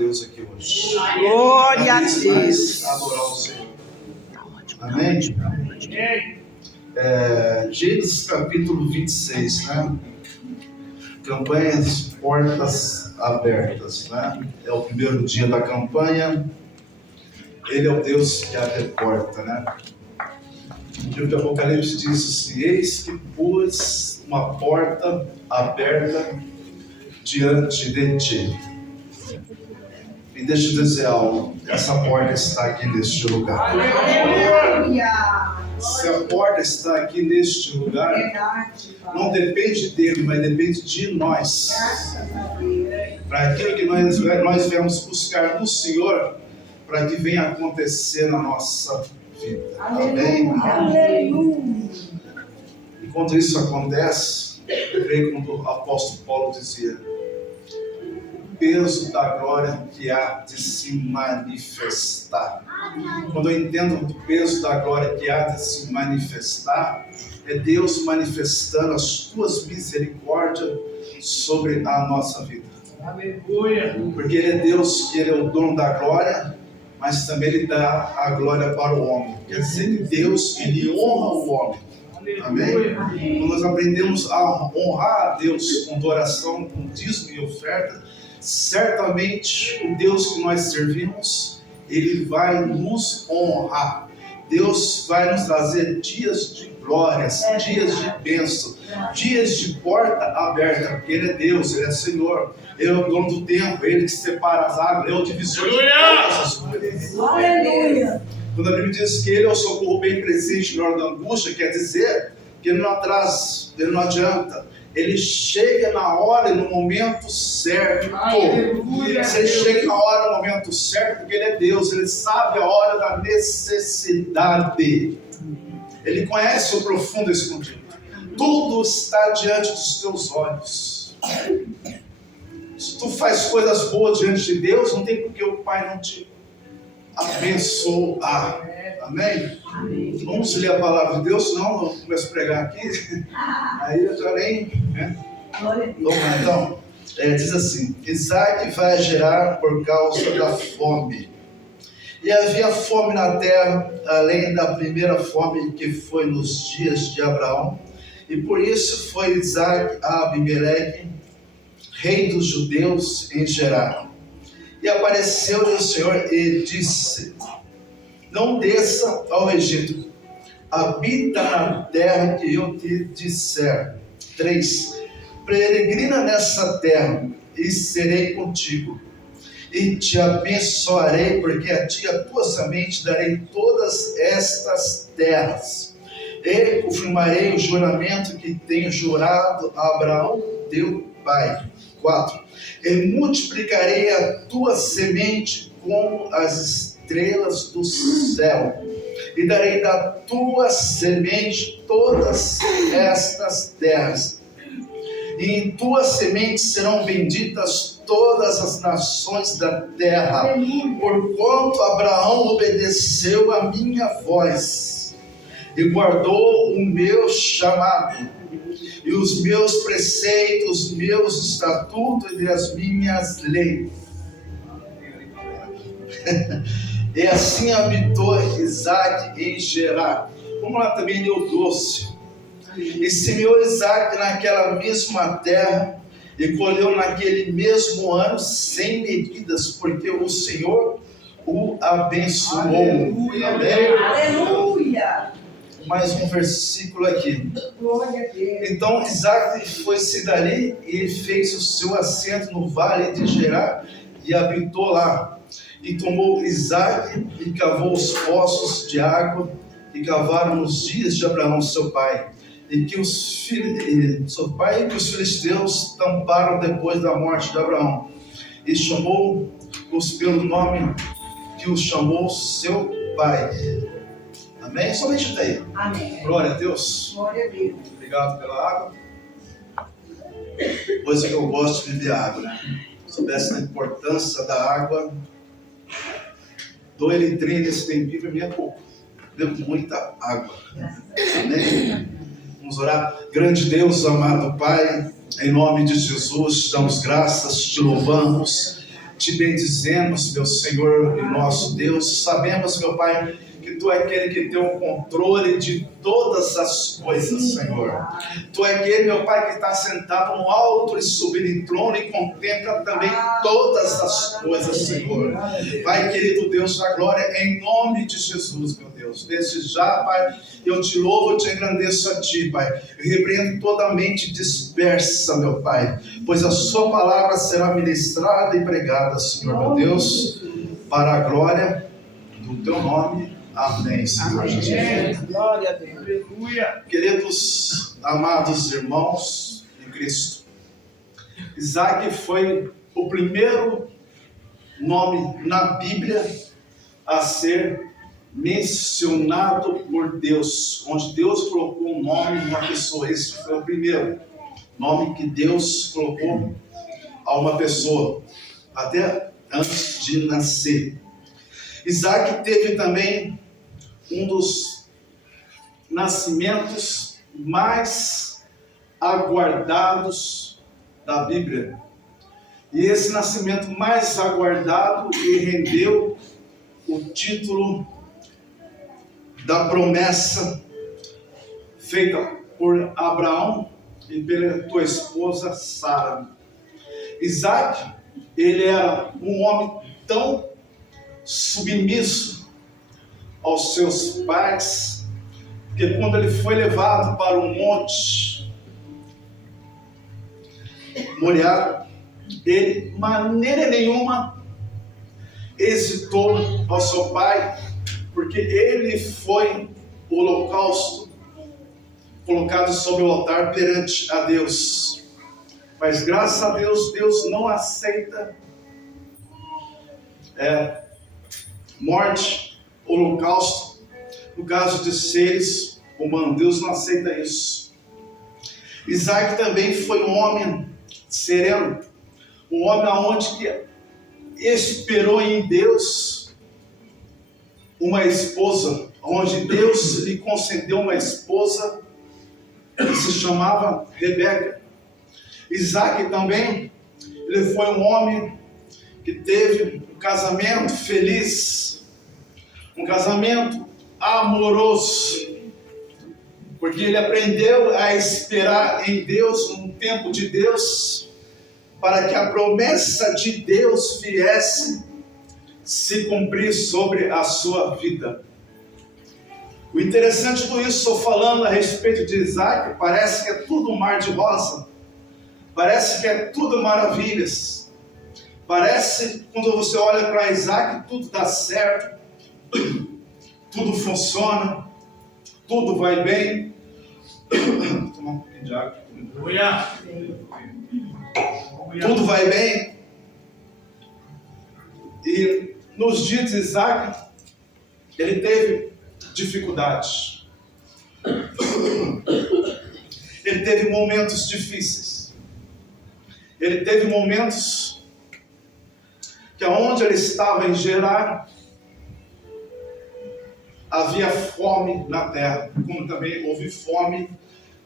Deus aqui hoje. Glória a Deus. Adorar o Senhor. Amém? Gênesis capítulo 26, né? Campanhas portas abertas, né? É o primeiro dia da campanha. Ele é o Deus que abre a porta, né? O livro de Apocalipse diz assim: eis que pus uma porta aberta diante de ti. E deixa eu dizer algo, essa porta está aqui neste lugar. Aleluia. Se a porta está aqui neste lugar, não depende dele, mas depende de nós. Para aquilo que nós viemos buscar no Senhor, para que venha acontecer na nossa vida. Amém? Aleluia. E quando isso acontece, eu creio como o apóstolo Paulo dizia: o peso da glória que há de se manifestar. Quando eu entendo o peso da glória que há de se manifestar, é Deus manifestando as suas misericórdias sobre a nossa vida. Aleluia. Porque Ele é Deus, Ele é o dono da glória, mas também Ele dá a glória para o homem. Quer dizer que Deus, Ele honra o homem. Amém? Quando nós aprendemos a honrar a Deus com oração, com dízimo e oferta, certamente o Deus que nós servimos, Ele vai nos honrar. Deus vai nos trazer dias de glórias, dias de bênção, dias de porta aberta, porque Ele é Deus, Ele é Senhor, Ele é o dono do tempo, Ele que separa as águas, Ele é o divisor de todas as coisas. Aleluia. Quando a Bíblia diz que Ele é o socorro bem presente na hora da angústia, quer dizer que Ele não atrasa, Ele não adianta. Ele chega na hora e no momento certo. Aleluia. Se Ele chega na hora e no momento certo, porque Ele é Deus, Ele sabe a hora da necessidade. Ele conhece o profundo escondido. Tudo está diante dos teus olhos. Se tu faz coisas boas diante de Deus, não tem por que o Pai não te abençoar. Amém? Vamos ler a palavra de Deus, senão eu começo a pregar aqui. Aí eu já nem... Né? Vamos lá, então. Diz assim: Isaac vai gerar por causa da fome. E havia fome na terra, além da primeira fome que foi nos dias de Abraão. E por isso foi Isaac a Abimeleque, rei dos judeus, em Gerar. E apareceu-lhe o Senhor e disse: não desça ao Egito, habita na terra que eu te disser. 3. Peregrina nessa terra, e serei contigo, e te abençoarei, porque a ti e a tua semente darei todas estas terras. E confirmarei o juramento que tenho jurado a Abraão, teu pai. 4. E multiplicarei a tua semente como as estrelas do céu, e darei da tua semente todas estas terras, e em tua semente serão benditas todas as nações da terra, porquanto Abraão obedeceu a minha voz, e guardou o meu chamado, e os meus preceitos, os meus estatutos e as minhas leis. E assim habitou Isaac em Gerar. Vamos lá também, deu 12. E semeou Isaac naquela mesma terra, e colheu naquele mesmo ano 100 medidas, porque o Senhor o abençoou. Aleluia. Amém? Aleluia. Mais um versículo aqui. Glória a Deus. Então Isaac foi-se dali e fez o seu assento no vale de Gerar, e habitou lá. E tomou Isaac e cavou os poços de água, e cavaram nos dias de Abraão seu pai, e que os filisteus tamparam depois da morte de Abraão, e chamou-os pelo nome que os chamou seu pai. Amém? Somente daí. Amém. Glória a Deus. Glória a Deus. Obrigado pela água. Coisa que eu gosto de beber água, né? Se soubesse da importância da água, 2 litrinhos desse tempinho para mim é pouco. Bebo muita água. Amém? Vamos orar. Grande Deus, amado Pai, em nome de Jesus, te damos graças, te louvamos te bendizemos, meu Senhor e nosso Deus. Sabemos, meu Pai, que Tu é aquele que tem o controle de todas as coisas, Senhor. Tu é aquele, meu Pai, que está sentado no alto e sublime trono e contempla também todas as coisas, Senhor. Pai querido Deus da glória, em nome de Jesus, meu Deus. Desde já, Pai, eu te louvo, eu te engrandeço a Ti, Pai. Eu repreendo toda a mente dispersa, meu Pai, pois a Sua palavra será ministrada e pregada, Senhor, meu Deus, para a glória do Teu nome. Amém, Senhor Jesus. Glória a Deus. Aleluia. Queridos, amados irmãos em Cristo, Isaac foi o primeiro nome na Bíblia a ser mencionado por Deus, onde Deus colocou um nome numa pessoa. Esse foi o primeiro nome que Deus colocou a uma pessoa, até antes de nascer. Isaac teve também um dos nascimentos mais aguardados da Bíblia. E esse nascimento mais aguardado lhe rendeu o título da promessa feita por Abraão e pela tua esposa Sara. Isaac, ele era um homem tão submisso aos seus pais, que quando ele foi levado para o monte Moriá, ele de maneira nenhuma hesitou ao seu pai, porque ele foi o holocausto colocado sobre o altar perante a Deus. Mas graças a Deus, Deus não aceita morte, holocausto, no caso de seres humanos. Deus não aceita isso. Isaac também foi um homem sereno, um homem aonde que esperou em Deus uma esposa, onde Deus lhe concedeu uma esposa que se chamava Rebeca. Isaac também, ele foi um homem que teve um casamento feliz, um casamento amoroso, porque ele aprendeu a esperar em Deus, no tempo de Deus, para que a promessa de Deus viesse se cumprir sobre a sua vida. O interessante do isso, estou falando a respeito de Isaac, parece que é tudo um mar de rosa, parece que é tudo maravilhas, parece, quando você olha para Isaac, tudo dá certo, tudo funciona, tudo vai bem. Vou tomar um pouquinho de água. Aleluia. Tudo vai bem. E nos dias de Isaac, ele teve dificuldades. Ele teve momentos difíceis. Ele teve momentos que aonde ele estava em Gerar, havia fome na terra, como também houve fome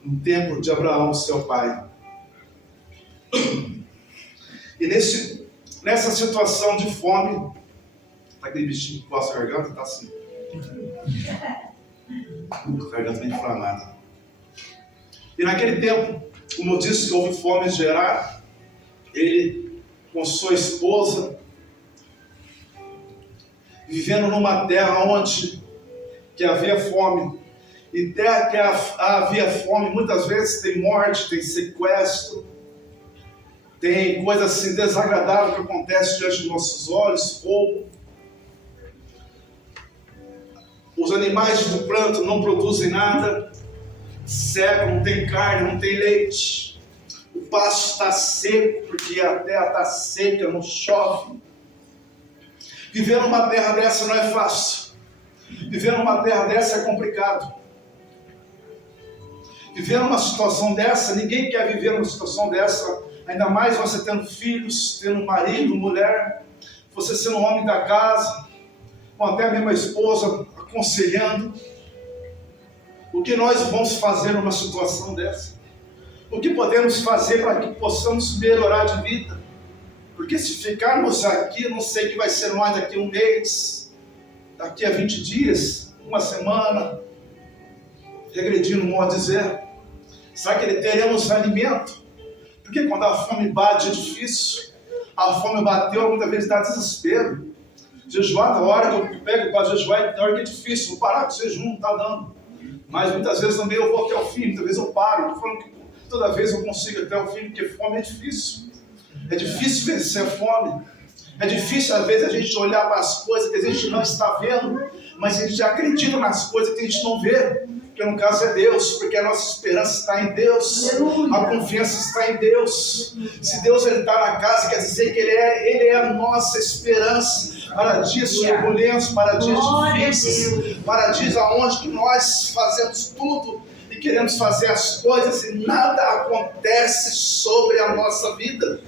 no tempo de Abraão, seu pai. E nessa situação de fome, tá aquele bichinho que coça a garganta, tá assim. A garganta bem inflamada. E naquele tempo, como eu disse que houve fome em Gerar, ele com sua esposa, vivendo numa terra onde que havia fome, e terra que havia fome, muitas vezes tem morte, tem sequestro, tem coisa assim desagradável que acontece diante dos nossos olhos, fogo. Os animais do pranto não produzem nada, seco, não tem carne, não tem leite, o pasto está seco, porque a terra está seca, não chove. Viver numa terra dessa não é fácil. Viver numa terra dessa é complicado. Viver numa situação dessa, ninguém quer viver numa situação dessa, ainda mais você tendo filhos, tendo marido, mulher, você sendo um homem da casa, ou até mesmo a esposa aconselhando. O que nós vamos fazer numa situação dessa? O que podemos fazer para que possamos melhorar de vida? Porque se ficarmos aqui, não sei o que vai ser mais daqui a um mês, daqui a 20 dias, uma semana, regredindo, modo de dizer. Será que teremos alimento? Porque quando a fome bate é difícil. A fome bateu, muitas vezes dá desespero. Jejuar, na hora que eu pego para jejuar, na hora que é difícil, vou parar com o jejum, não está dando. Mas muitas vezes também eu vou até o fim, muitas vezes eu paro. Estou falando que toda vez eu consigo até o fim, porque fome é difícil. É difícil vencer a fome. É difícil, às vezes, a gente olhar para as coisas que a gente não está vendo, mas a gente acredita nas coisas que a gente não vê. Que no caso é Deus, porque a nossa esperança está em Deus, a confiança está em Deus. Se Deus está na casa, quer dizer que Ele é a nossa esperança para dias turbulentos, para dias difíceis, para dias onde que nós fazemos tudo e queremos fazer as coisas e nada acontece sobre a nossa vida.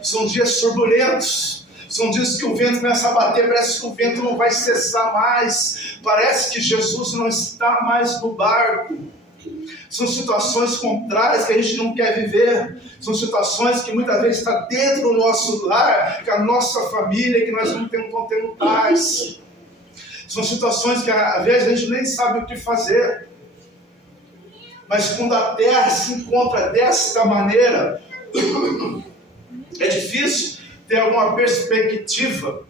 São dias turbulentos. São dias que o vento começa a bater, parece que o vento não vai cessar mais, parece que Jesus não está mais no barco. São situações contrárias que a gente não quer viver, são situações que muitas vezes está dentro do nosso lar, que a nossa família, que nós não temos paz. São situações que às vezes a gente nem sabe o que fazer, mas quando a terra se encontra desta maneira, é difícil ter alguma perspectiva,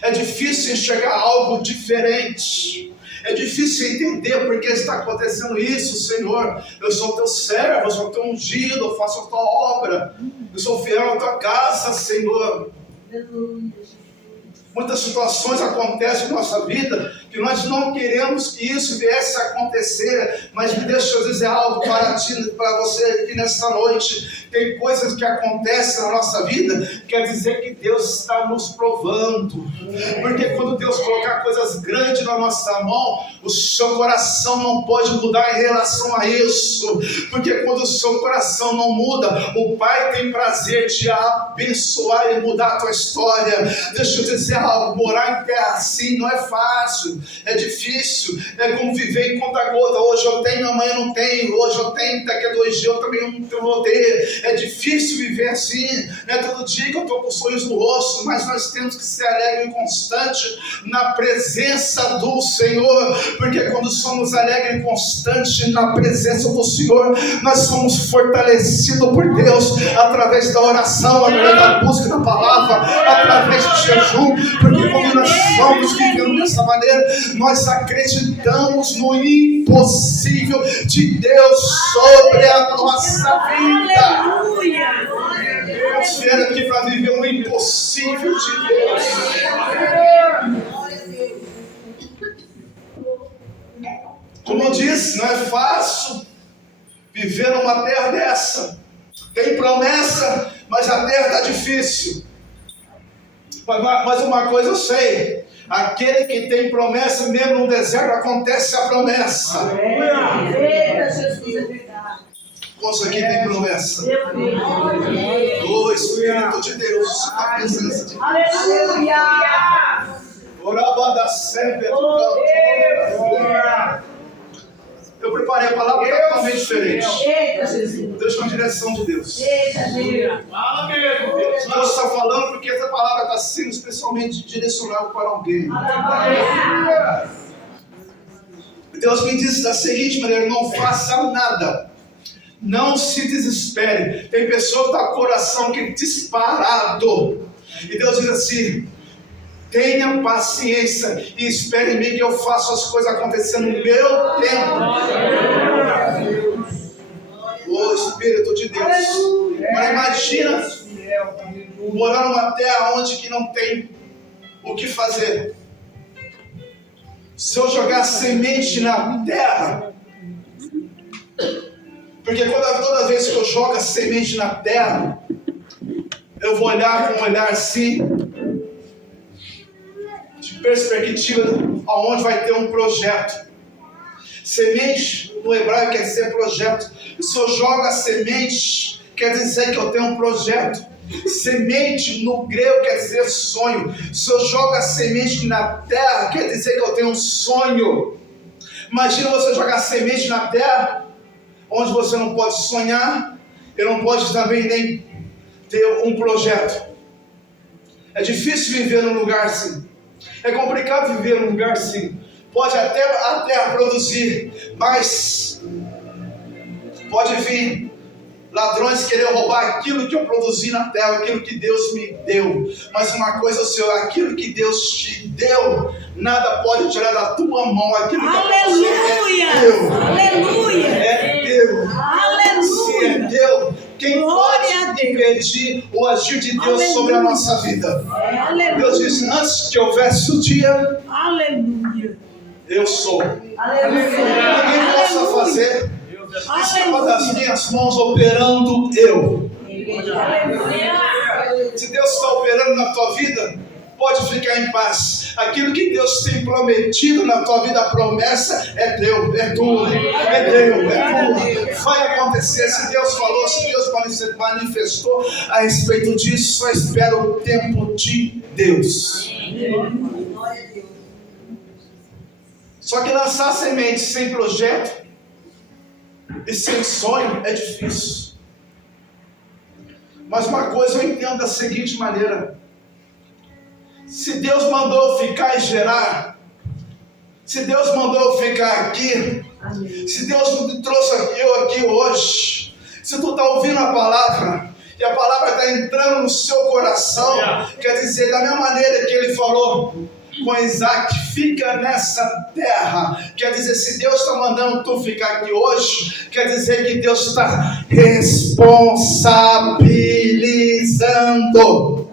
é difícil enxergar algo diferente, é difícil entender porque está acontecendo isso, Senhor. Eu sou teu servo, eu sou teu ungido, eu faço a tua obra, eu sou fiel à tua casa, Senhor. Muitas situações acontecem na nossa vida que nós não queremos que isso viesse a acontecer, mas me deixa eu dizer algo para ti, para você aqui nesta noite. Tem coisas que acontecem na nossa vida, quer dizer que Deus está nos provando, porque quando Deus colocar coisas grandes na nossa mão, o seu coração não pode mudar em relação a isso, porque quando o seu coração não muda, o Pai tem prazer de abençoar e mudar a tua história. Deixa eu dizer algo, morar em terra assim não é fácil, é difícil, é como viver em conta-gota. Hoje eu tenho, amanhã não tenho, hoje eu tenho, daqui a 2 dias eu também não vou ter. É difícil viver assim, não é todo dia que eu estou com sorriso no rosto, mas nós temos que ser alegre e constante na presença do Senhor, porque quando somos alegres e constantes na presença do Senhor, nós somos fortalecidos por Deus, através da oração, através da busca da palavra, através do jejum, porque quando nós estamos vivendo dessa maneira, nós acreditamos no impossível de Deus sobre a nossa vida. Vamos ver aqui para viver o impossível de Deus. Como eu disse, não é fácil viver numa terra dessa. Tem promessa, mas a terra está difícil. Mas uma coisa eu sei, aquele que tem promessa, mesmo no deserto, acontece a promessa. Eita, Jesus, é verdade. Quantos aqui tem promessa? O Espírito de Deus, a presença de Deus. Aleluia! Orabada sempre eu preparei a palavra totalmente diferente. Eita, Jesus. Deus com a direção de Deus. Eita, Deus. Fala mesmo. Deus está falando porque essa palavra está sendo especialmente direcionada para alguém. Deus me disse da seguinte maneira: não faça nada, não se desespere. Tem pessoa que está com o coração que é disparado, e Deus diz assim: tenha paciência e espere em mim que eu faço as coisas acontecer no meu tempo. O Espírito de Deus. Mas imagina morar numa terra onde que não tem o que fazer. Se eu jogar semente na terra, porque toda vez que eu jogo a semente na terra, eu vou olhar com um olhar assim, de perspectiva aonde vai ter um projeto. Semente no hebraico quer dizer projeto. Se eu jogo a semente, quer dizer que eu tenho um projeto. Semente no grego quer dizer sonho. Se eu jogo a semente na terra, quer dizer que eu tenho um sonho. Imagina você jogar semente na terra, onde você não pode sonhar, e não pode também nem ter um projeto. É difícil viver num lugar assim. É complicado viver num lugar assim. Pode até a terra produzir, mas pode vir ladrões querer roubar aquilo que eu produzi na terra, aquilo que Deus me deu. Mas uma coisa, Senhor, aquilo que Deus te deu, nada pode tirar da tua mão. Aquilo que Aleluia! é teu. Aleluia! É teu. Se é Aleluia! teu, quem Glória a pode Deus. impedir o agir de Deus Aleluia. sobre a nossa vida? Aleluia! Deus disse, antes que houvesse o dia, Aleluia! eu sou. Aleluia! Ninguém possa Aleluia. fazer em cima das minhas mãos operando eu. Se Deus está operando na tua vida, pode ficar em paz. Aquilo que Deus tem prometido na tua vida, a promessa é teu, é tua, é teu, é tua. Vai acontecer. Se Deus falou, se Deus manifestou a respeito disso, só espera o tempo de Deus. Só que lançar semente sem projeto e sem sonho é difícil. Mas uma coisa eu entendo da seguinte maneira: se Deus mandou eu ficar e gerar, se Deus mandou eu ficar aqui, se Deus me trouxe eu aqui hoje, se tu está ouvindo a palavra e a palavra está entrando no seu coração, quer dizer, da mesma maneira que ele falou com Isaac, fica nessa terra. Quer dizer, se Deus está mandando tu ficar aqui hoje, quer dizer que Deus está responsabilizando.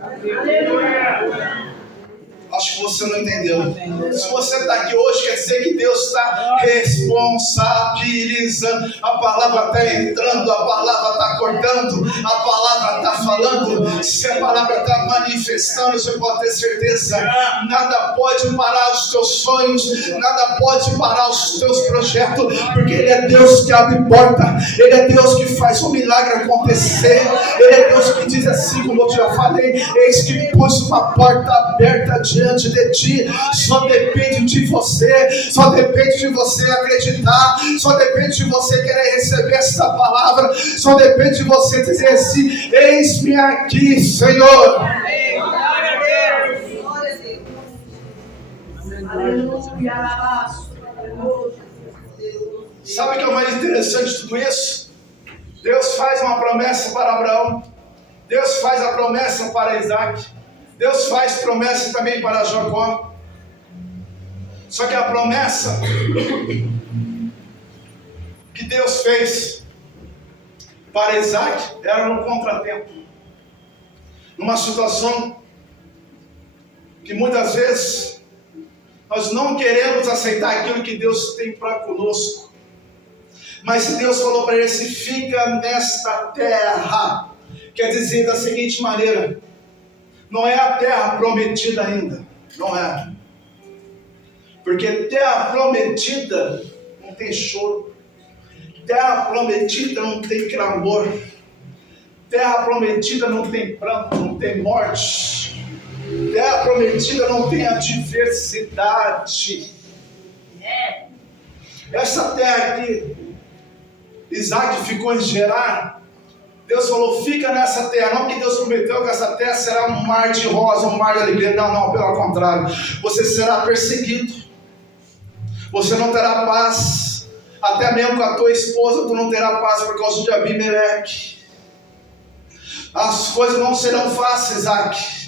Acho que você não entendeu. Se você está aqui hoje, quer dizer que Deus está responsabilizando. A palavra está entrando, a palavra está cortando, a palavra está falando. Se a palavra está manifestando, você pode ter certeza, nada pode parar os teus sonhos, nada pode parar os teus projetos, porque Ele é Deus que abre porta, Ele é Deus que faz o milagre acontecer, Ele é Deus que diz assim, como eu já falei, eis que pus uma porta aberta diante de ti. Só depende de você, só depende de você acreditar, só depende de você querer receber essa palavra, só depende de você dizer assim: eis-me aqui, Senhor. Sabe o que é o mais interessante de tudo isso? Deus faz uma promessa para Abraão, Deus faz a promessa para Isaac, Deus faz promessa também para Jacó. Só que a promessa que Deus fez para Isaac era um contratempo, numa situação que muitas vezes nós não queremos aceitar aquilo que Deus tem para conosco. Mas se Deus falou para ele assim: fica nesta terra, quer dizer da seguinte maneira: não é a terra prometida ainda, não é. Porque terra prometida não tem choro, terra prometida não tem clamor, terra prometida não tem pranto, não tem morte, terra prometida não tem adversidade. Essa terra aqui, Isaac ficou em Gerar. Deus falou: fica nessa terra. Não que Deus prometeu que essa terra será um mar de rosa, um mar de alegria. Não, pelo contrário. Você será perseguido. Você não terá paz. Até mesmo com a tua esposa tu não terá paz por causa de Abimeleque. As coisas não serão fáceis, Isaac.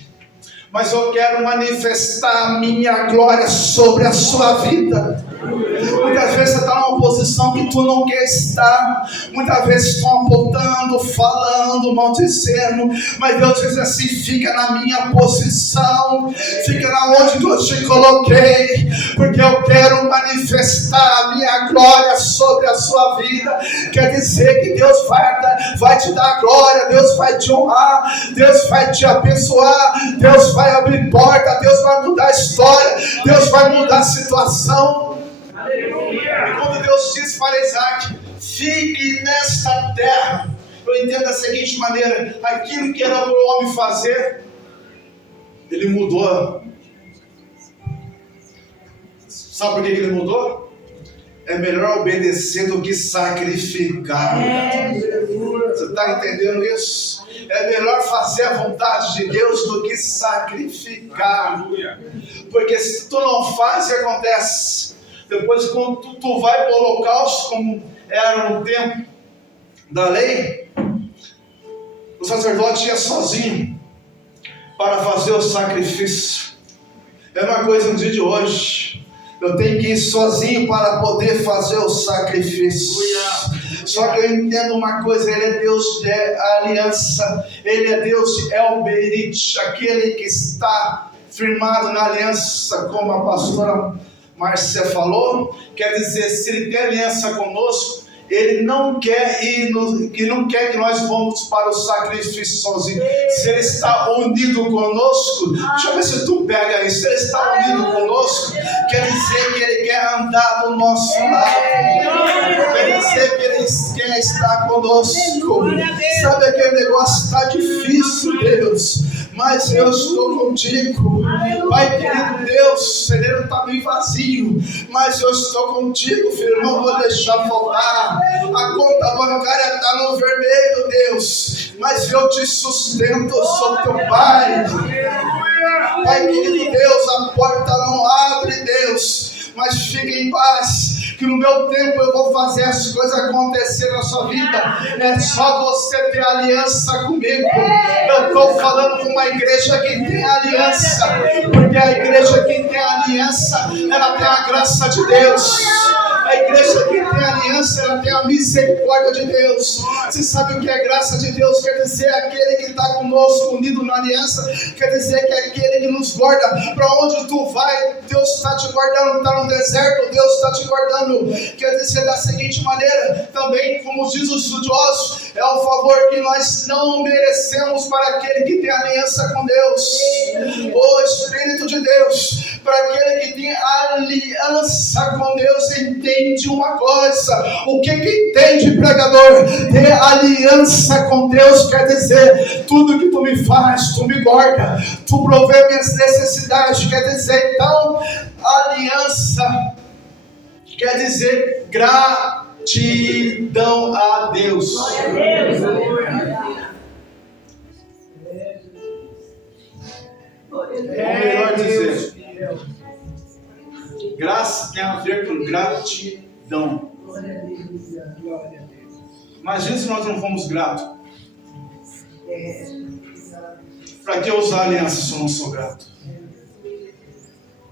Mas eu quero manifestar a minha glória sobre a sua vida. Muitas vezes você está numa posição que tu não quer estar. Muitas vezes estão apontando, falando, maldizendo. Mas Deus diz assim: fica na minha posição, fica na onde eu te coloquei, porque eu quero manifestar a minha glória sobre a sua vida. Quer dizer que Deus vai te dar glória, Deus vai te honrar, Deus vai te abençoar, Deus vai abrir porta, Deus vai mudar a história, Deus vai mudar a situação. E quando Deus disse para Isaac: fique nesta terra, eu entendo da seguinte maneira: aquilo que era para o homem fazer, ele mudou. Sabe por que ele mudou? É melhor obedecer do que sacrificar. Você está entendendo isso? É melhor fazer a vontade de Deus do que sacrificar. Porque se tu não faz, o que acontece? Depois, quando tu vai para o holocausto, como era no tempo da lei, o sacerdote ia sozinho para fazer o sacrifício. É uma coisa no dia de hoje. Eu tenho que ir sozinho para poder fazer o sacrifício. Só que eu entendo uma coisa: Ele é Deus de aliança. Ele é Deus de El Berit, aquele que está firmado na aliança, como a pastora Márcia falou. Quer dizer, se Ele tem aliança conosco, Ele não quer não quer que nós vamos para o sacrifício sozinho. Se Ele está unido conosco, deixa eu ver se tu pega isso. Se Ele está unido conosco, quer dizer que Ele quer andar do nosso lado. Quer dizer que Ele quer estar conosco. Sabe, aquele negócio está difícil, Deus, mas eu estou contigo. Pai querido Deus, o celeiro está meio vazio, mas eu estou contigo, filho. Não vou deixar faltar. A conta bancária está no vermelho, Deus, mas eu te sustento, eu sou teu Pai. Pai querido Deus, a porta não abre, Deus, mas fique em paz, que no meu tempo eu vou fazer as coisas acontecer na sua vida. É só você ter aliança comigo. Eu estou falando com uma igreja que tem aliança, porque a igreja que tem aliança, ela tem a graça de Deus. A igreja que tem aliança, ela tem a misericórdia de Deus. Você sabe o que é graça de Deus? Quer dizer, aquele que está conosco, unido na aliança. Quer dizer que é aquele que nos guarda. Para onde tu vai, Deus está te guardando. Está no deserto, Deus está te guardando. Quer dizer da seguinte maneira, também, como diz os estudiosos, é o favor que nós não merecemos para aquele que tem aliança com Deus. O Espírito de Deus, para aquele que tem aliança com Deus, entende uma coisa. O que entende, pregador? Ter aliança com Deus quer dizer, tudo que tu me faz, tu me guarda, tu provê minhas necessidades. Quer dizer, então, aliança quer dizer gratidão a Deus. Ou melhor dizer, graça tem a ver com gratidão. Imagina se nós não fomos gratos. Para que eu usar aliança se eu não sou grato?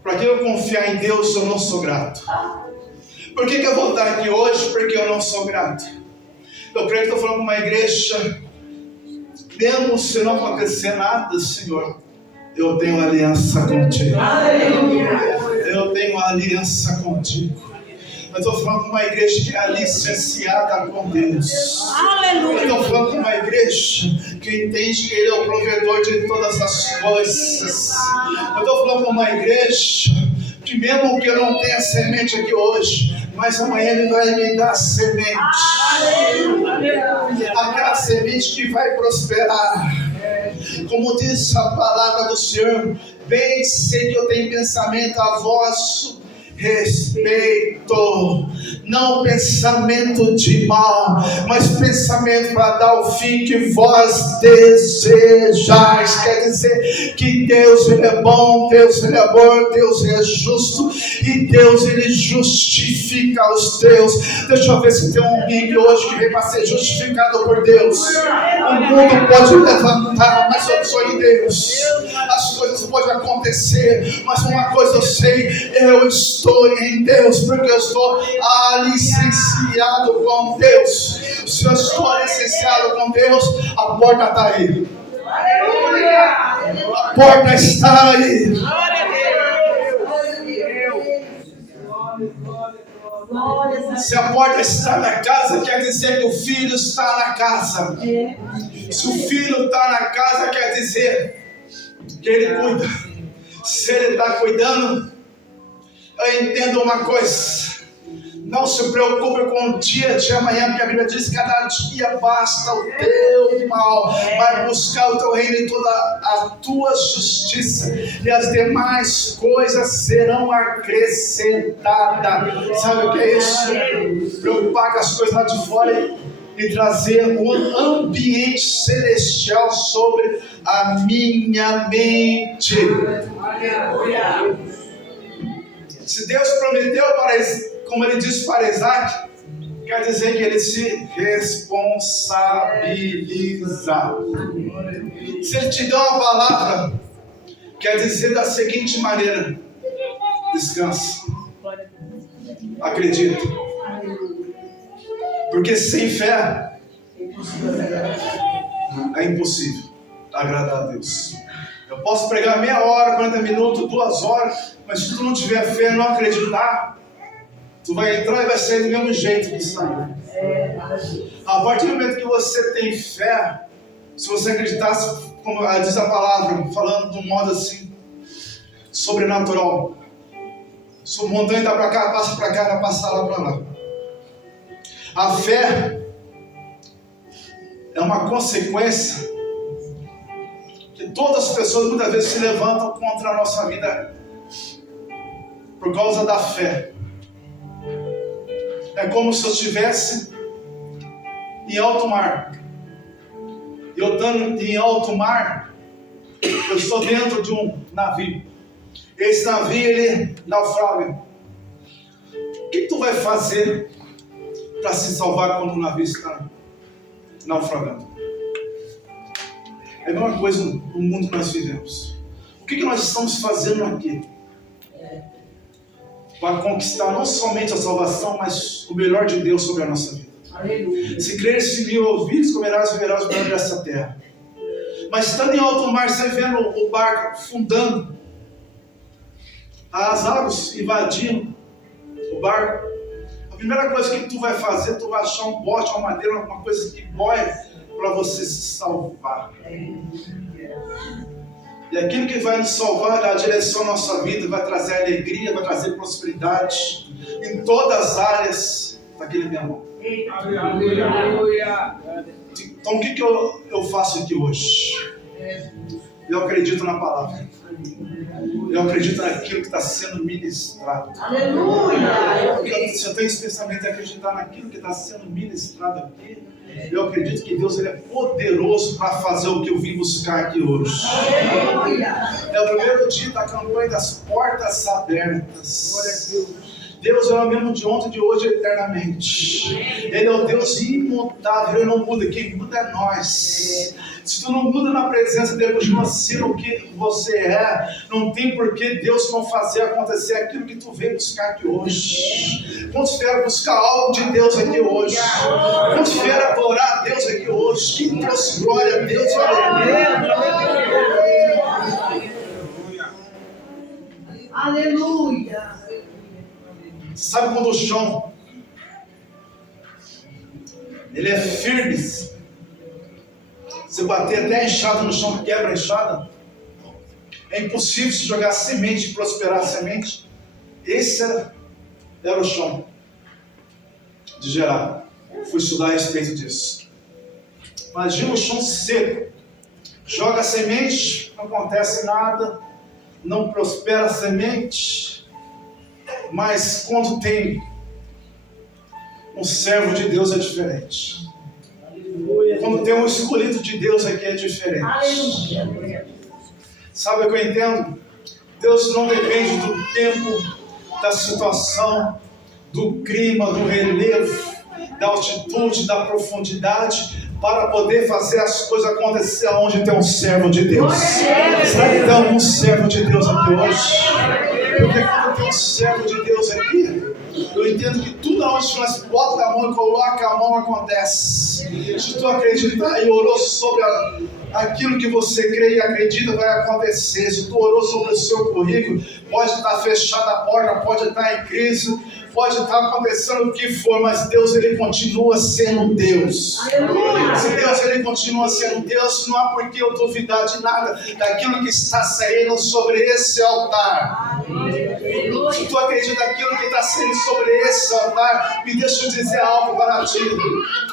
Para que eu confiar em Deus se eu não sou grato? Por que eu vou estar aqui hoje? Porque eu não sou grato. Eu creio que estou falando com uma igreja. Mesmo se não acontecer nada, Senhor, eu tenho aliança contigo. Eu tenho aliança contigo. Eu estou falando com uma igreja que é licenciada com Deus. Eu estou falando com uma igreja que entende que Ele é o provedor de todas as coisas. Eu estou falando com uma igreja que, mesmo que eu não tenha semente aqui hoje, mas amanhã Ele vai me dar semente. Aquela semente que vai prosperar. Como diz a palavra do Senhor, bem sei que eu tenho pensamento a vosso respeito, não pensamento de mal, mas pensamento para dar o fim que vós desejais. Quer dizer que Deus Ele é bom, Deus Ele é bom, Deus Ele é justo, e Deus Ele justifica os teus. Deixa eu ver se tem um amigo hoje que vem para ser justificado por Deus. O mundo pode levantar, mas eu sou em Deus. As coisas podem acontecer, mas uma coisa eu sei, eu estou em Deus, porque eu estou licenciado com Deus. Se eu estou licenciado com Deus, a porta está aí. A porta está aí. Se a porta está na casa, quer dizer que o filho está na casa. Se o filho está na casa, quer dizer que ele cuida. Se ele está cuidando, eu entendo uma coisa: Não se preocupe com o dia de amanhã, porque a Bíblia diz que cada dia basta o teu mal. Vai buscar o teu reino e toda a tua justiça, e as demais coisas serão acrescentadas. Sabe o que é isso? Preocupar com as coisas lá de fora e trazer um ambiente celestial sobre a minha mente. Se Deus prometeu como ele disse para Isaac, quer dizer que ele se responsabiliza. Se ele te deu uma palavra, quer dizer da seguinte maneira: descansa, acredita, porque sem fé é impossível agradar a Deus. Eu posso pregar meia hora, 40 minutos, 2 horas, mas se tu não tiver fé, não acreditar, tu vai entrar e vai sair do mesmo jeito que saiu. A partir do momento que você tem fé, se você acreditasse, como diz a palavra, falando de um modo assim, sobrenatural, se o montanha está para cá, passa para cá, vai passar lá para lá. A fé é uma consequência que todas as pessoas muitas vezes se levantam contra a nossa vida por causa da fé. É como se eu estivesse em alto mar. E eu estando em alto mar, eu estou dentro de um navio. Esse navio, ele naufraga. O que tu vai fazer para se salvar quando o navio está naufragando? É a mesma coisa no mundo que nós vivemos. O que nós estamos fazendo aqui? Para conquistar não somente a salvação, mas o melhor de Deus sobre a nossa vida. Aleluia. Se creres em mim e ouvires, comerás e verás o melhor dessa terra. Mas estando em alto mar, você vendo o barco fundando, as águas invadindo o barco, a primeira coisa que tu vai fazer, tu vai achar um bote, uma madeira, alguma coisa que boia para você se salvar. E aquilo que vai nos salvar, dá a direção à nossa vida, vai trazer alegria, vai trazer prosperidade em todas as áreas daquele meu amor. Então o que eu faço aqui hoje? Eu acredito na palavra. Eu acredito naquilo que está sendo ministrado. Aleluia! Se eu tenho esse pensamento de acreditar naquilo que está sendo ministrado aqui, eu acredito que Deus ele é poderoso para fazer o que eu vim buscar aqui hoje. Aleluia! É o primeiro dia da campanha das portas abertas. Glória a Deus. Deus é o mesmo de ontem, de hoje, eternamente. Ele é o Deus imutável, Ele não muda, quem muda é nós. Se tu não muda na presença dele, continua sendo o que você é, não tem por que Deus não fazer acontecer aquilo que tu veio buscar aqui hoje. Quantos vieram buscar algo de Deus aqui hoje? Quantos vieram adorar a Deus aqui hoje? Quem trouxe glória a Deus? Aleluia! Sabe quando o chão ele é firme, você bater até a enxada no chão, quebra a enxada, é impossível se jogar semente e prosperar a semente. Esse era o chão de Gerar. Fui estudar a respeito disso. Imagina o chão seco, joga a semente, não acontece nada, não prospera a semente. Mas quando tem um servo de Deus é diferente. Quando tem um escolhido de Deus aqui é diferente. Sabe o que eu entendo? Deus não depende do tempo, da situação, do clima, do relevo, da altitude, da profundidade, para poder fazer as coisas acontecer onde tem um servo de Deus. Será que tem algum servo de Deus aqui hoje? Porque quando tem um servo de Deus aqui, eu entendo que tudo onde nós bota a mão e coloca a mão acontece. Se tu acreditar e orou sobre aquilo que você crê e acredita, vai acontecer. Se tu orou sobre o seu currículo, pode estar fechada a porta, pode estar em crise, pode estar acontecendo o que for, mas Deus ele continua sendo Deus. Aleluia. Se Deus ele continua sendo Deus, não há por que eu duvidar de nada daquilo que está saindo sobre esse altar. Aleluia. Se tu acredita naquilo que está sendo sobre esse altar, me deixa eu dizer algo para ti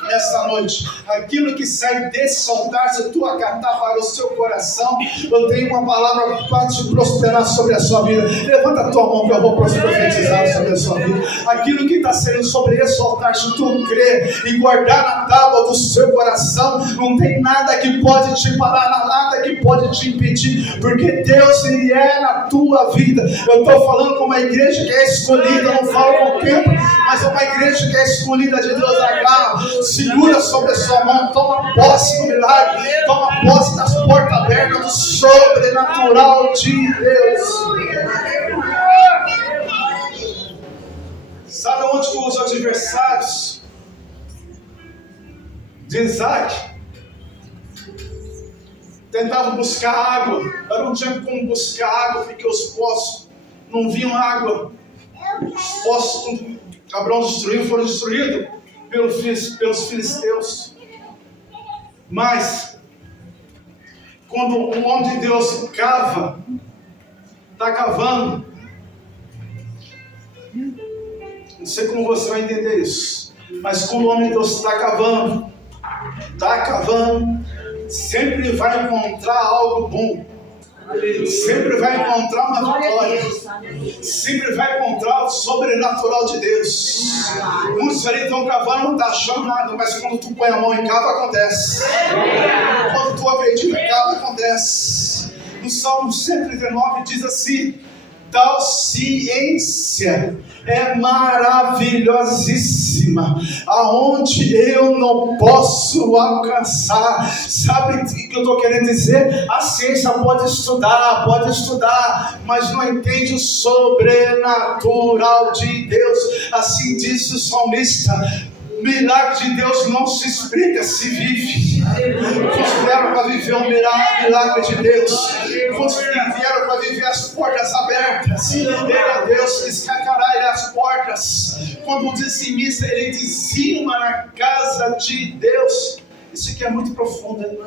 nessa noite. Aquilo que sai desse altar, se tu acatar para o seu coração, eu tenho uma palavra para te prosperar sobre a sua vida. Levanta a tua mão que eu vou profetizar sobre a sua vida. Aquilo que está saindo sobre esse altar, se tu crer e guardar na tábua do seu coração, não tem nada que pode te parar, nada que pode te impedir, porque Deus, Ele é na tua vida. Eu estou falando com uma igreja que é escolhida, não falo com o tempo, mas é uma igreja que é escolhida de Deus. Agarra, segura sobre a sua mão, toma posse do milagre, toma posse das portas abertas do sobrenatural de Deus. Sabe onde que os adversários de Isaac tentavam buscar água, mas não tinha como buscar água, porque os poços não vinham água. Os poços que Abraão destruiu foram destruídos pelos filisteus. Mas quando um homem de Deus está cavando, não sei como você vai entender isso, mas quando o homem de Deus está cavando, sempre vai encontrar algo bom, sempre vai encontrar uma vitória, sempre vai encontrar o sobrenatural de Deus. Muitos ali estão cavando, não está achando nada, mas quando tu põe a mão em cava, acontece. Quando tu acredita, cava, acontece. No Salmo 139 diz assim: tal ciência é maravilhosíssima, aonde eu não posso alcançar. Sabe o que eu estou querendo dizer? A ciência pode estudar, mas não entende o sobrenatural de Deus. Assim diz o salmista: milagre de Deus não se explica, se vive. Quantos vieram para viver um milagre de Deus? Quantos vieram para viver as portas abertas? Ele é Deus que escancará as portas. Quando o dizimista, ele dizima na casa de Deus. Isso aqui é muito profundo, hein?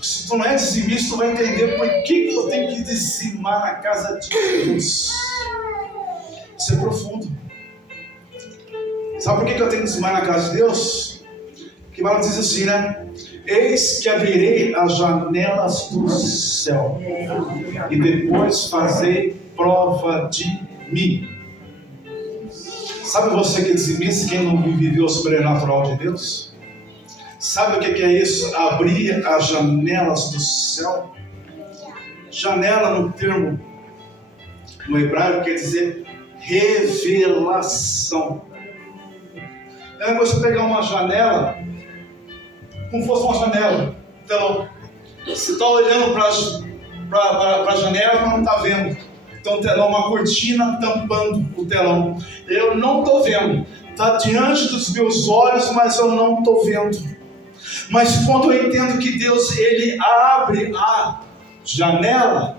Se tu não é dizimista, tu vai entender por que eu tenho que dizimar na casa de Deus. Isso é profundo. Sabe por que eu tenho que dizimar na casa de Deus? Que Paulo diz assim, né? Eis que abrirei as janelas do céu e depois fazei prova de mim. Sabe você que é dizimista, quem não viveu o sobrenatural de Deus? Sabe o que é isso? Abrir as janelas do céu. Janela no termo, no hebraico, quer dizer revelação. É você pegar uma janela, como fosse uma janela, telão. Você está olhando para a janela, mas não está vendo. Então, telão, uma cortina tampando o telão. Eu não estou vendo. Está diante dos meus olhos, mas eu não estou vendo. Mas quando eu entendo que Deus, Ele abre a janela,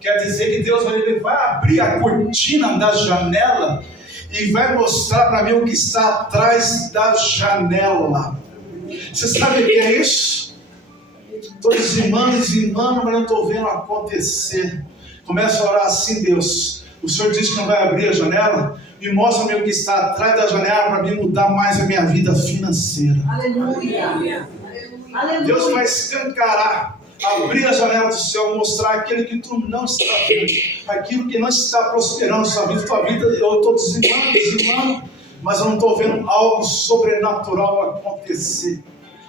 quer dizer que Deus ele vai abrir a cortina da janela e vai mostrar para mim o que está atrás da janela. Você sabe o que é isso? Estou dizimando, mas não estou vendo acontecer. Começa a orar assim: Deus, o Senhor disse que não vai abrir a janela, me mostra o que está atrás da janela para mim mudar mais a minha vida financeira. Aleluia. Deus vai escancarar, abrir a janela do céu, mostrar aquilo que tu não está vendo, aquilo que não está prosperando sua vida. Tua vida, eu estou dizimando, mas eu não estou vendo algo sobrenatural acontecer.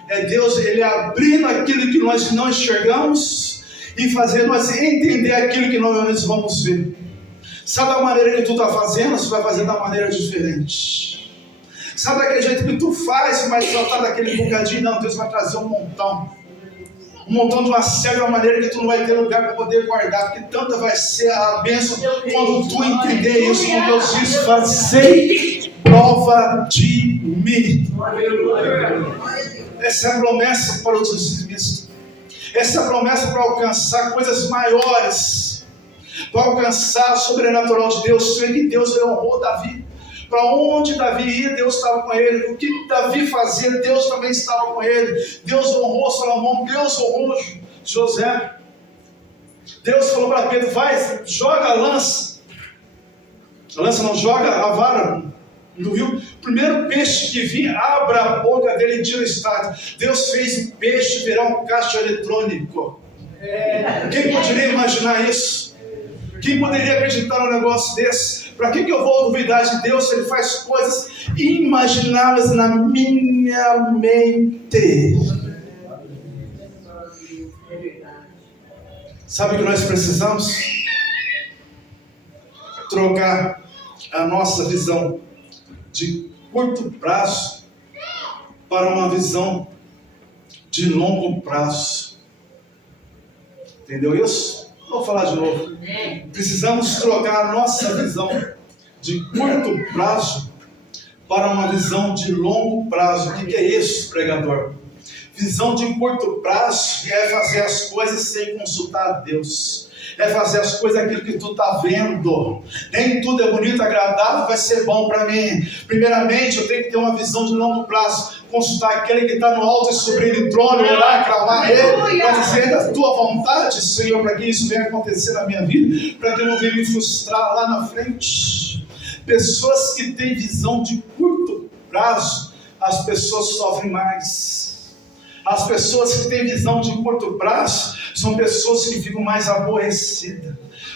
É Deus, Ele abrindo aquilo que nós não enxergamos e fazendo nós entender aquilo que nós vamos ver. Sabe a maneira que tu está fazendo? Você vai fazer da maneira diferente. Sabe daquele jeito que tu faz, mas só está daquele bocadinho? Não, Deus vai trazer um montão de uma certa maneira que tu não vai ter lugar para poder guardar, porque tanta vai ser a bênção quando tu entender isso. Quando Deus diz: fazei prova de mim. Essa é a promessa para os dizimistas. Essa é a promessa para alcançar coisas maiores, para alcançar o sobrenatural de Deus. Sei que Deus honrou Davi. Para onde Davi ia, Deus estava com ele. O que Davi fazia, Deus também estava com ele. Deus honrou Salomão, Deus honrou José. Deus falou para Pedro, vai, joga a lança. A lança não, joga a vara no rio. O primeiro peixe que vir, abra a boca dele e tira o estado. Deus fez o peixe virar um caixa eletrônico. Quem poderia imaginar isso? Quem poderia acreditar num negócio desse? Para que eu vou duvidar de Deus se Ele faz coisas inimagináveis na minha mente? Sabe o que nós precisamos? Trocar a nossa visão de curto prazo para uma visão de longo prazo. Entendeu isso? Vou falar de novo. Precisamos trocar a nossa visão de curto prazo para uma visão de longo prazo. O que é isso, pregador? Visão de curto prazo é fazer as coisas sem consultar a Deus. É fazer as coisas aquilo que tu está vendo. Nem tudo é bonito, agradável, vai ser bom para mim. Primeiramente, eu tenho que ter uma visão de longo prazo. Consultar aquele que está no alto e sublime trono, orar, clamar Ele, para dizer a tua vontade, Senhor, para que isso venha acontecer na minha vida, para que eu não venha me frustrar lá na frente. Pessoas que têm visão de curto prazo, as pessoas sofrem mais. As pessoas que têm visão de curto prazo são pessoas que ficam mais aborrecidas.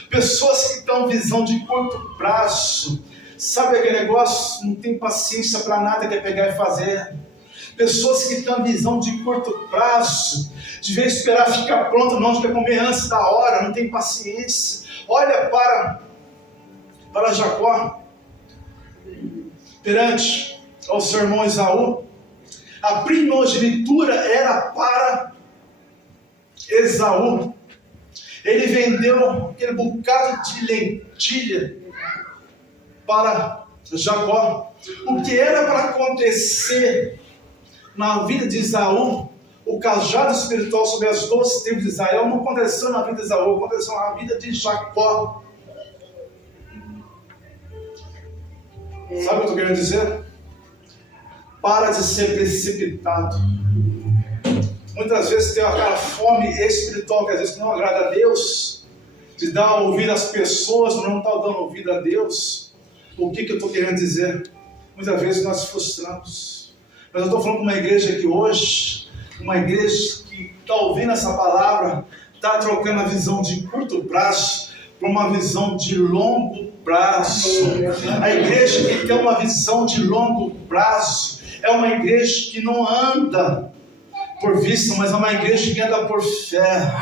Pessoas que têm visão de curto prazo, sabe aquele negócio? Não tem paciência para nada, quer pegar e fazer. Pessoas que têm visão de curto prazo, de vez esperar ficar pronto, não, quer comer antes da hora, não tem paciência. Olha para Jacó, perante ao seu irmão Esaú. A primogenitura era para Esaú. Ele vendeu aquele bocado de lentilha para Jacó. O que era para acontecer na vida de Esaú, o cajado espiritual sobre as 12 tribos de Israel, não aconteceu na vida de Esaú, aconteceu na vida de Jacó. Sabe o que eu estou querendo dizer? Para de ser precipitado. Muitas vezes tem aquela fome espiritual que às vezes não agrada a Deus, de dar ouvido às pessoas, mas não está dando ouvido a Deus. O que eu estou querendo dizer? Muitas vezes nós nos frustramos. Mas eu estou falando com uma igreja aqui hoje, uma igreja que está ouvindo essa palavra, está trocando a visão de curto prazo para uma visão de longo prazo. A igreja que tem uma visão de longo prazo é uma igreja que não anda por vista, mas é uma igreja que anda por fé.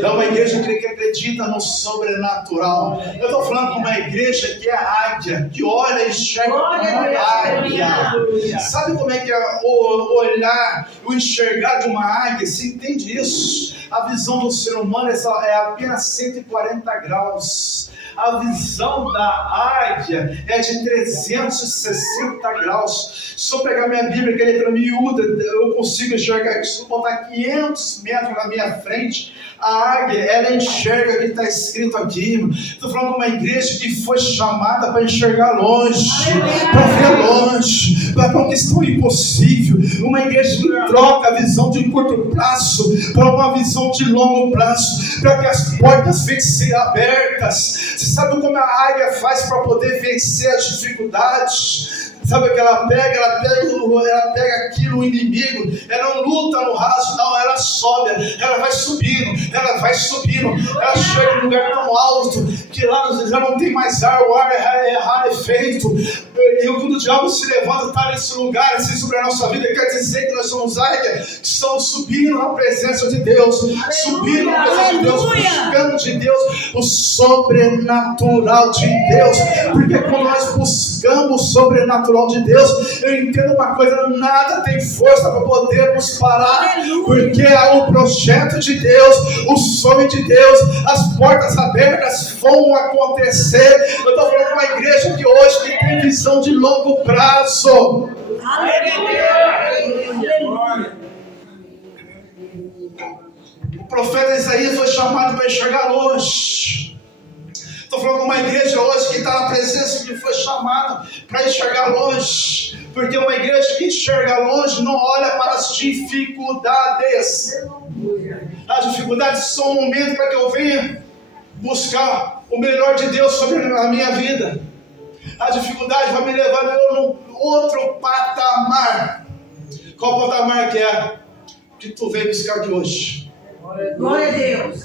É uma igreja que acredita no sobrenatural. Eu estou falando de uma igreja que é a águia, que olha e enxerga como uma águia. Sabe como é que é o olhar, o enxergar de uma águia? Você entende isso? A visão do ser humano é apenas 140 graus. A visão da águia é de 360 graus. Se eu pegar minha Bíblia, que é letra miúda, eu consigo enxergar. Se eu botar 500 metros na minha frente, a águia, ela enxerga o que está escrito aqui. Estou falando de uma igreja que foi chamada para enxergar longe, para ver longe, para conquistar o impossível. Uma igreja que troca a visão de curto prazo para uma visão de longo prazo, para que as portas venham ser abertas. Você sabe como a águia faz para poder vencer as dificuldades? Sabe o que ela pega? Ela pega aquilo, o inimigo. Ela não luta no raso, não. Ela sobe, ela vai subindo. Ela chega num lugar tão alto que lá já não tem mais ar. O ar é rarefeito. E quando o diabo se levanta, está nesse lugar, assim, sobre a nossa vida, quer dizer que nós somos águias que estão subindo na presença de Deus. Subindo na presença de Deus, buscando de Deus o sobrenatural de Deus. Porque quando nós buscamos o sobrenatural de Deus, eu entendo uma coisa: nada tem força para podermos parar, porque há o projeto de Deus, o sonho de Deus, as portas abertas vão acontecer. Eu estou falando com uma igreja que hoje tem visão de longo prazo. O profeta Isaías foi chamado para enxergar longe. Estou falando com uma igreja hoje que está na presença, que foi chamada para enxergar longe. Porque uma igreja que enxerga longe não olha para as dificuldades. As dificuldades são um momento para que eu venha buscar o melhor de Deus sobre a minha vida. A dificuldade vai me levar num outro patamar. Qual patamar que é? Que tu veio buscar aqui hoje. Glória a Deus.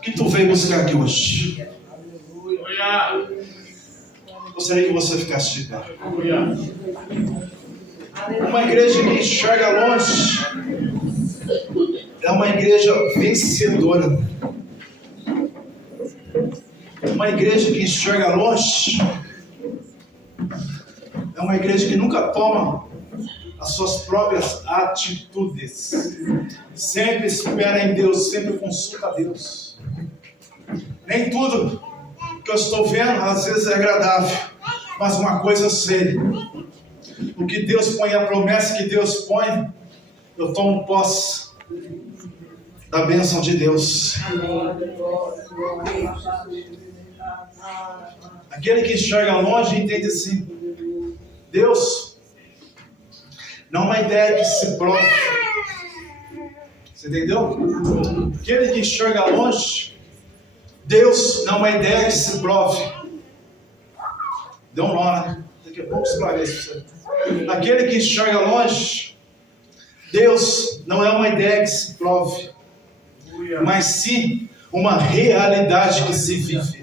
Que tu veio buscar aqui hoje. Gostaria que você ficasse de pé. Uma igreja que enxerga longe é uma igreja vencedora. Uma igreja que enxerga longe é uma igreja que nunca toma as suas próprias atitudes. Sempre espera em Deus, sempre consulta a Deus. Nem tudo que eu estou vendo às vezes é agradável, mas uma coisa eu sei: o que Deus põe, a promessa que Deus põe, eu tomo posse da bênção de Deus. Aquele que enxerga longe entende assim: Deus não é uma ideia que se prove. Você entendeu? Aquele que enxerga longe, Deus não é uma ideia que se prove. Deu um nó, né? Daqui a pouco explica isso pra você. Aquele que enxerga longe, Deus não é uma ideia que se prove, mas sim uma realidade que se vive.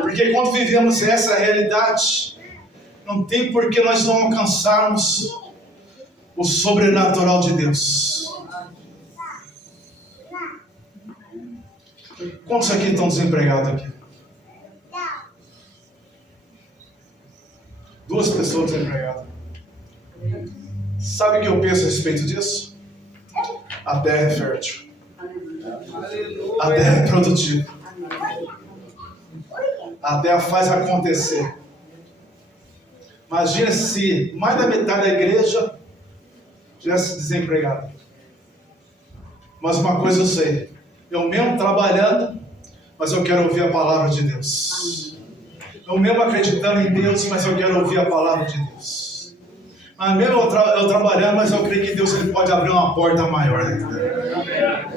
Porque quando vivemos essa realidade, não tem por que nós não alcançarmos o sobrenatural de Deus. Quantos aqui estão desempregados aqui? 2 pessoas desempregadas. Sabe o que eu penso a respeito disso? A terra é fértil. A terra é produtiva. A terra faz acontecer. Imagina se mais da metade da igreja tivesse desempregado. Mas uma coisa eu sei: eu mesmo trabalhando, mas eu quero ouvir a palavra de Deus. Eu mesmo acreditando em Deus, mas eu quero ouvir a palavra de Deus. Mas mesmo eu trabalhando, mas eu creio que Deus ele pode abrir uma porta maior.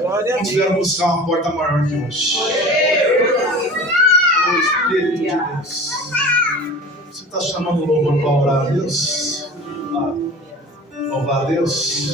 Vamos quero buscar uma porta maior aqui hoje. O Espírito de Deus. Você está chamando o louvor para orar a Deus? Louvar a Deus?